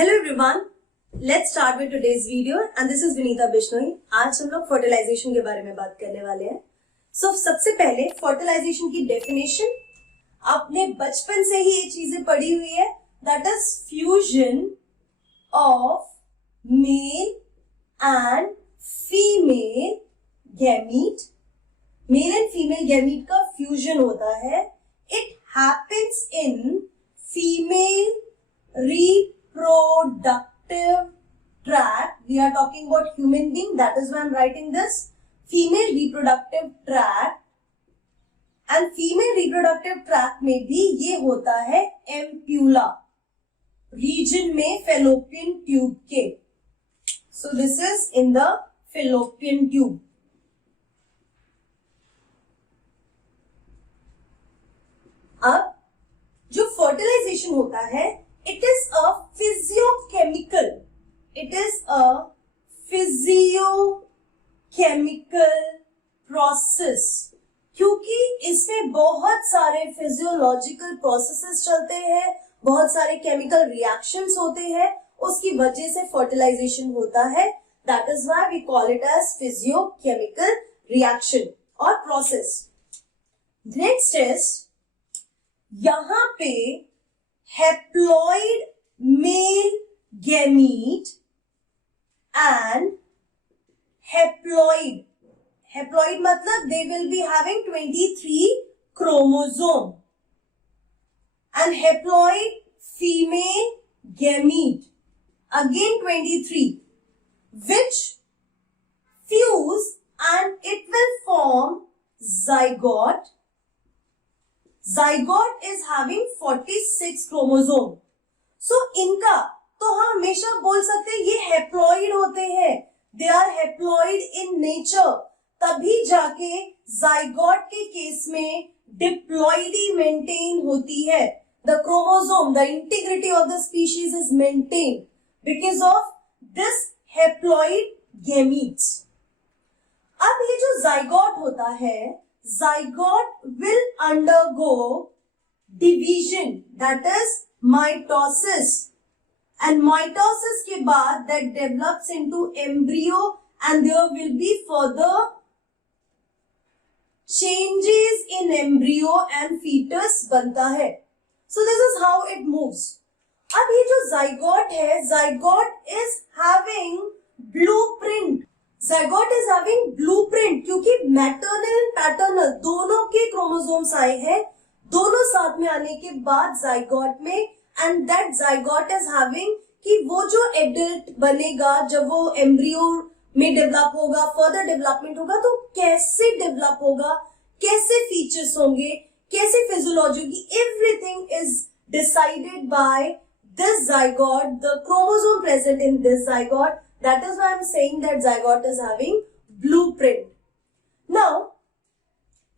Hello everyone, let's start with today's video and this is Vinita Bishnoi. आज हम लोग fertilisation के बारे में बात करने वाले हैं। सबसे पहले फर्टिलाइजेशन की डेफिनेशन आपने बचपन से ही ये चीजें पढ़ी हुई है, that is fusion of male and female gamete. Male and female gamete का फ्यूजन होता है। It happens in female reproductive tract. We are talking about human being, that is why I'm writing this. Female reproductive tract, and female reproductive tract में भी ये होता है ampulla reason में fallopian tube के. So this is in the fallopian tube. अब जो fertilisation होता है, it is a physiochemical process, क्योंकि इसमें बहुत सारे फिजियोलॉजिकल प्रोसेसेस चलते हैं, बहुत सारे केमिकल रिएक्शंस होते हैं, उसकी वजह से फर्टिलाइजेशन होता है. That is why we call it as physiochemical reaction और प्रोसेस. नेक्स्ट इज यहां पे haploid male gamete and haploid मतलब they will be having 23 chromosome and haploid female gamete again 23 which fuse and it will form zygote. Zygote is having 46 chromosome. So इनका तो हम हमेशा बोल सकते हैं ये हैप्लॉइड होते हैं. They are haploid in nature. तभी जाके zygote के केस में डिप्लॉइडी मेंटेन होती है. The chromosome, the integrity of the species is maintained because of this haploid gametes. अब ये जो zygote होता है, zygote will undergo division, that is mitosis, and mitosis के बाद that develops into embryo and there will be further changes in embryo and fetus बनता है. So this is how it moves. अब ये जो zygote है, zygote is having blueprint. zygote is having blueprint क्योंकि maternal and paternal दोनों के chromosomes आए हैं, दोनों साथ में आने के बाद zygote में, and that zygote is having कि वो जो एडल्ट बनेगा जब वो एम्ब्रियो में डेवलप होगा, फर्दर डेवलपमेंट होगा, तो कैसे डेवलप होगा, कैसे फीचर्स होंगे, कैसे फिजियोलॉजी होगी, everything is decided by this zygote, the chromosome present in this zygote. That is why I am saying that zygote is having blueprint. Now,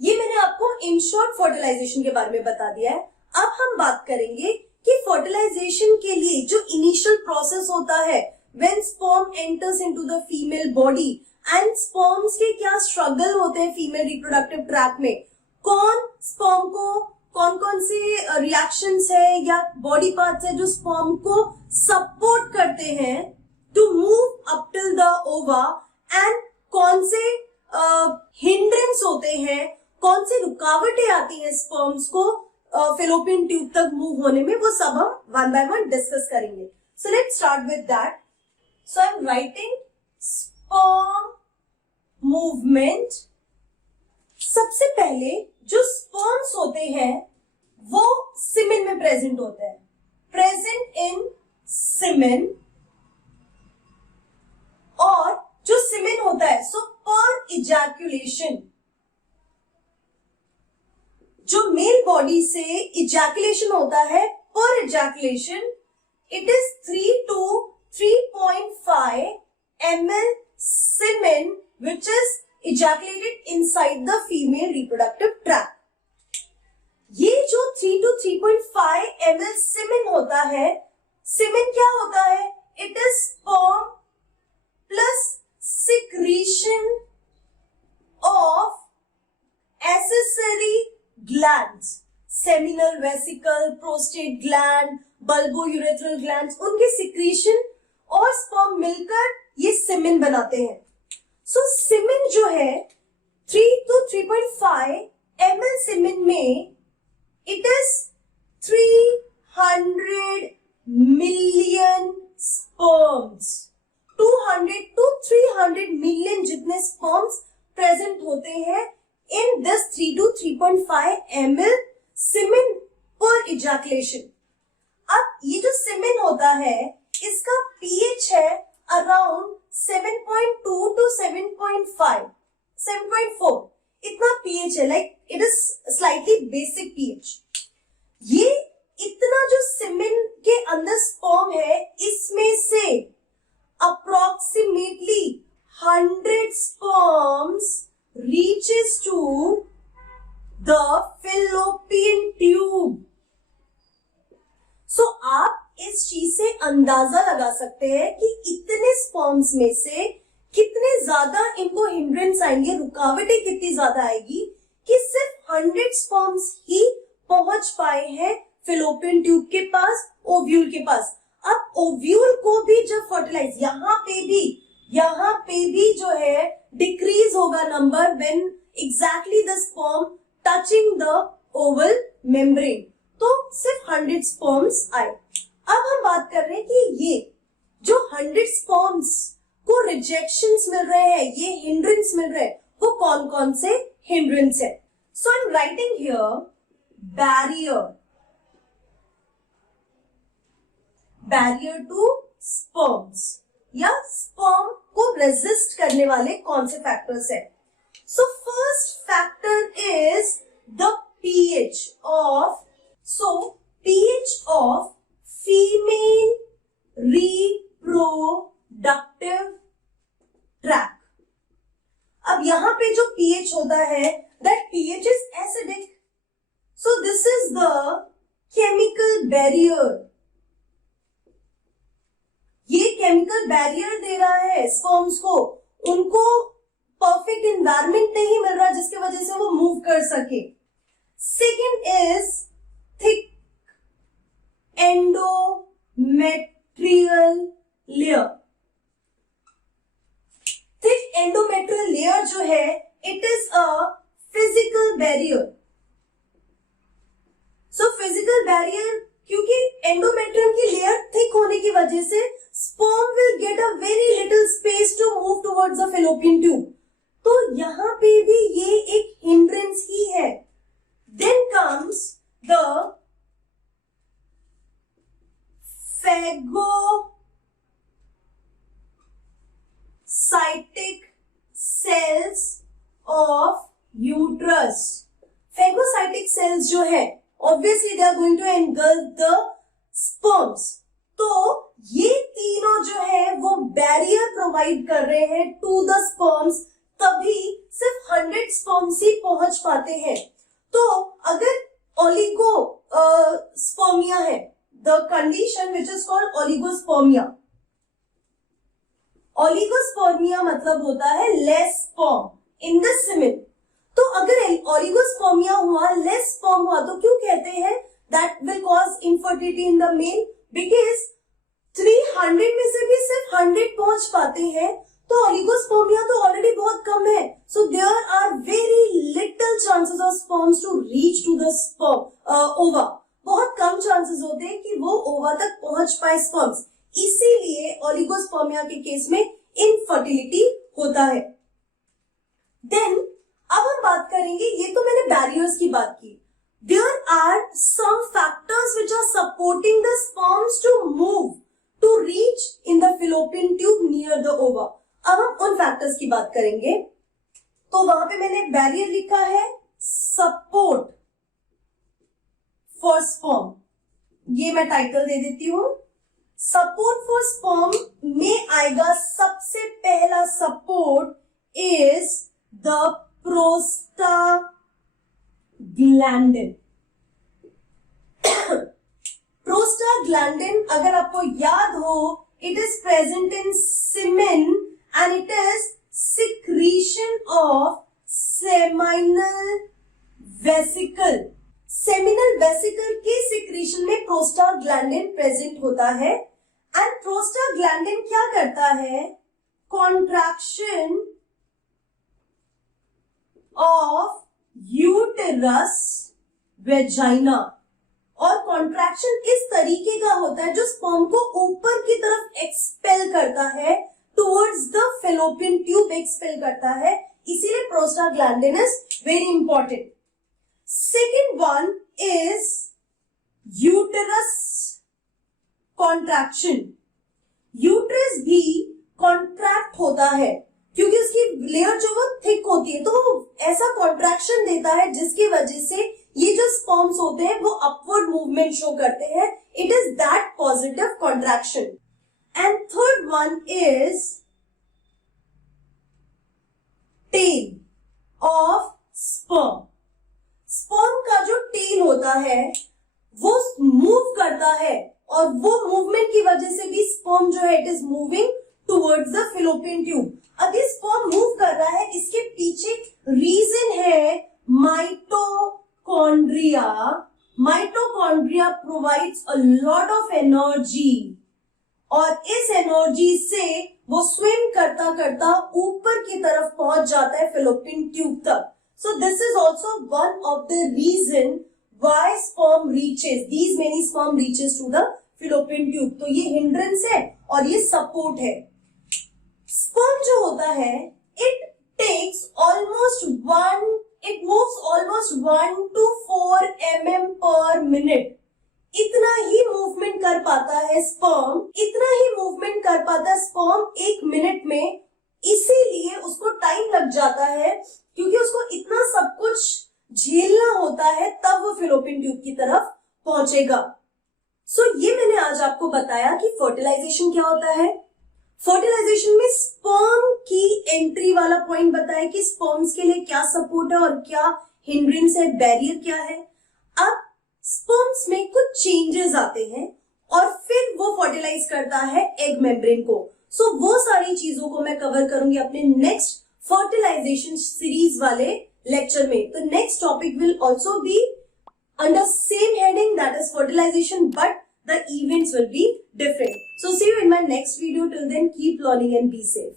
ये मैंने आपको in short fertilization के बारे में बता दिया है. अब हम बात करेंगे कि fertilization के लिए जो initial process होता है, when sperm enters into the female body and sperms के क्या struggle होते हैं female reproductive tract में, कौन sperm को कौन से reactions है या body parts है जो sperm को support करते हैं to move up till the ova, and कौन से hindrance होते हैं, कौन से रुकावटें आती हैं स्पर्म्स को fallopian ट्यूब तक मूव होने में, वो सब हम वन बाय वन डिस्कस करेंगे. So let's start with that. So I'm writing sperm movement. सबसे पहले जो स्पर्म्स होते हैं वो सीमेन में प्रेजेंट होते हैं, प्रेजेंट इन सीमेन. और जो सीमेन होता है, सो पर इजैकुलेशन, जो मेल बॉडी से इजैकुलेशन होता है, पर ejaculation it is 3 to 3.5 ml semen which is ejaculated inside the female reproductive tract. ये जो 3 to 3.5 ml semen होता है, semen क्या होता है? It is sperm plus secretion of accessory glands. Seminal vesicle, prostate gland, bulbourethral glands, उनके secretion और sperm मिलकर ये सीमेन बनाते हैं. सो सीमेन जो है 3 to 3.5 ml सीमेन में it is 300 million sperms. 200 to 300 million जितने स्पर्म्स प्रेजेंट होते हैं इन दिस 3 to 3.5 ml सीमेन पर इजैकुलेशन. अब ये जो सीमेन होता है इसका पीएच है अराउंड 7.2 to 7.5, 7.4 इतना पीएच है. Like it is slightly basic pH. ये इतना जो सीमेन के अंदर स्पर्म है इसमें से approximately 100 sperms reaches to the fallopian tube. So आप इस चीज से अंदाजा लगा सकते हैं कि इतने स्पर्म्स में से कितने ज्यादा इनको हिंड्रेंस आएंगे, रुकावटें कितनी ज्यादा आएगी कि सिर्फ 100 स्पर्म्स ही पहुंच पाए हैं फेलोपियन ट्यूब के पास, ओव्यूल के पास. अब ओव्यूल को भी जब फर्टिलाइज, यहाँ पे भी जो है डिक्रीज होगा number when exactly the sperm touching the Oval membrane. तो सिर्फ 100 स्पर्म्स आए. अब हम बात कर रहे हैं कि ये जो 100 स्पर्म्स को रिजेक्शंस मिल रहे हैं, ये हिंड्रेंस मिल रहे हैं, वो कौन कौन से हिंड्रेंस है. So I am writing here barrier to sperms, या स्पर्म को रेजिस्ट करने वाले कौन से फैक्टर्स है. So first factor is the pH of female reproductive tract. अब यहां पे जो पीएच होता है that pH is acidic. So this is the chemical barrier. ये केमिकल बैरियर दे रहा है स्पर्म्स को, उनको परफेक्ट एनवायरनमेंट नहीं मिल रहा जिसकी वजह से वो मूव कर सके. Second is thick endometrial layer. Thick endometrial layer जो है it is a physical barrier. So physical barrier, क्योंकि एंडोमेट्रियम की लेयर थिक होने की वजह से sperm will get a very little space to move towards the fallopian tube. तो यहां पे भी ये एक hindrance ही है. Then comes the phagocytic cells of uterus. Phagocytic cells जो है obviously they are going to engulf the sperms. तो ये तीनों जो है वो बैरियर प्रोवाइड कर रहे हैं टू द स्पर्म्स, तभी सिर्फ 100 स्पर्म्स ही पहुंच पाते हैं. तो अगर ओलिगो स्पर्मिया है, the condition which is called oligospermia. Oligospermia मतलब होता है less sperm in the semen. तो अगर ओलिगोस्पर्मिया हुआ, लेस स्पर्म हुआ, तो क्यों कहते हैं that will cause infertility in the male? Because 300 में से भी सिर्फ 100 पहुंच पाते हैं, तो ओलिगोस्पर्मिया तो ऑलरेडी बहुत कम है. So there are very little chances of sperms to reach to the ova. बहुत कम चांसेस होते हैं कि वो ओवा तक पहुंच पाए स्पर्म्स. इसीलिए ओलिगोस्पर्मिया के केस में इनफर्टिलिटी होता है. देन अब हम बात करेंगे, ये तो मैंने बैरियर्स की बात की. There are some factors which are supporting the sperms to move to reach in the fallopian tube near the ova. अब हम उन फैक्टर्स की बात करेंगे. तो वहां पे मैंने बैरियर लिखा है सपोर्ट फॉर स्पर्म. ये मैं टाइटल दे देती हूं. सपोर्ट फॉर स्पर्म में आएगा सबसे पहला support is the prostaglandin. Prostaglandin अगर आपको याद हो, it is present in semen and it is secretion of seminal vesicle. Seminal vesicle के सिक्रीशन में प्रोस्टाग्लैंडिन प्रेजेंट होता है एंड प्रोस्टाग्लैंडिन क्या करता है, कॉन्ट्रैक्शन ऑफ यूटेरस वेजाइना, और कॉन्ट्रैक्शन इस तरीके का होता है जो स्पर्म को ऊपर की तरफ एक्सपेल करता है, towards the fallopian tube expel करता है, इसीलिए prostaglandin is very important. Second one is uterus contraction. Uterus भी कॉन्ट्रैक्ट होता है क्योंकि उसकी लेयर जो वो थिक होती है, तो ऐसा कॉन्ट्रैक्शन देता है जिसकी वजह से ये जो स्पर्म्स होते हैं वो अपवर्ड मूवमेंट शो करते हैं। It is that positive contraction. And third one is tail of sperm. Sperm का जो टेल होता है वो मूव करता है और वो मूवमेंट की वजह से भी स्पर्म जो है it is moving towards the fallopian tube. अब ये स्पर्म मूव कर रहा है, इसके पीछे रीजन है mitochondria. Mitochondria provides a lot of energy और इस एनर्जी से वो स्विम करता करता ऊपर की तरफ पहुंच जाता है फेलोपियन ट्यूब तक। So this is also one of the reason why sperm reaches, these many sperm reaches to the fallopian tube। तो ये hindrance है और ये support है। sperm जो होता है it moves almost 1 to 4 mm per minute। इतना ही मूवमेंट कर पाता है स्पर्म, इतना ही मूवमेंट कर पाता है स्पर्म 1 मिनट में, इसीलिए उसको टाइम लग जाता है क्योंकि उसको इतना सब कुछ झेलना होता है, तब वो फेलोपियन ट्यूब की तरफ पहुंचेगा। सो ये मैंने आज आपको बताया कि फर्टिलाइजेशन क्या होता है। फर्टिलाइजेशन में स्पर्म की एंट्री वाला पॉइंट बताया कि स्पर्म्स के लिए क्या सपोर्ट है और क्या हिंड्रेंस है, बैरियर क्या है। अब स्पर्म्स में कुछ चेंजेस आते हैं और फिर वो फर्टिलाइज करता है एग मेम्ब्रेन को। सो वो सारी चीजों को मैं कवर करूंगी अपने नेक्स्ट फर्टिलाइजेशन सीरीज वाले lecture में। तो next topic will also be under same heading, that is fertilization, but the events will be different. So see you in my next video. Till then, keep learning and be safe.